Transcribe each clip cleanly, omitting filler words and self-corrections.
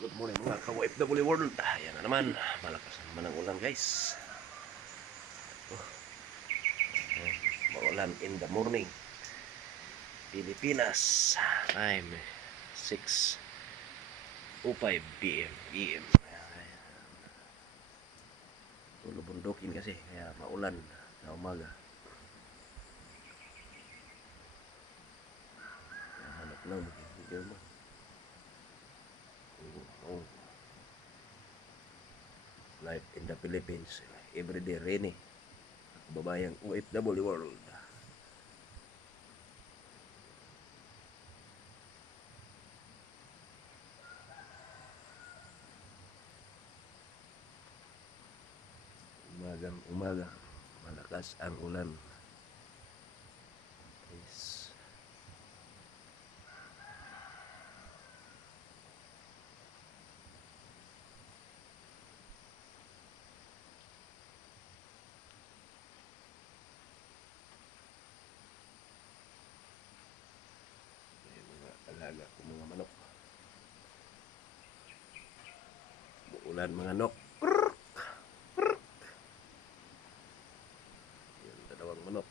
good morning mga ka-OFW world. Ayan na naman, malakas na naman ang ulan guys. Maulan in the morning. Pilipinas, time 6:05 PM PM. Lubundukin kasi kaya maulan na umaga. Hanap lang video mo. Life in the Philippines, everyday rainy. Babayang OFW world. Umagang umaga, malakas ang ulan. Yes. Alaga ko mga manok. Ulan mga nok. Yan, dalawang manok.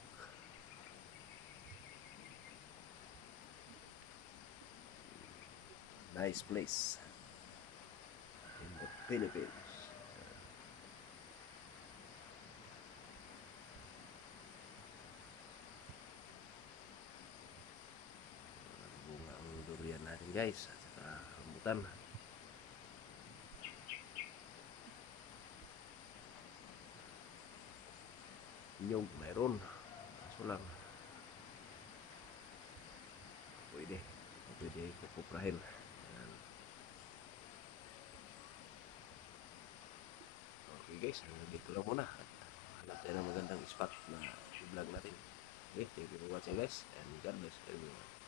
Nice place in the Philippines. Bunga ang durian natin guys at saka rambutan. Nyog mayroon, kaso lang pwede kukuprahin. Okay guys, dito lang muna at hanap tayo ng magandang spot na i-vlog natin. Okay, thank you for watching guys and God bless everyone.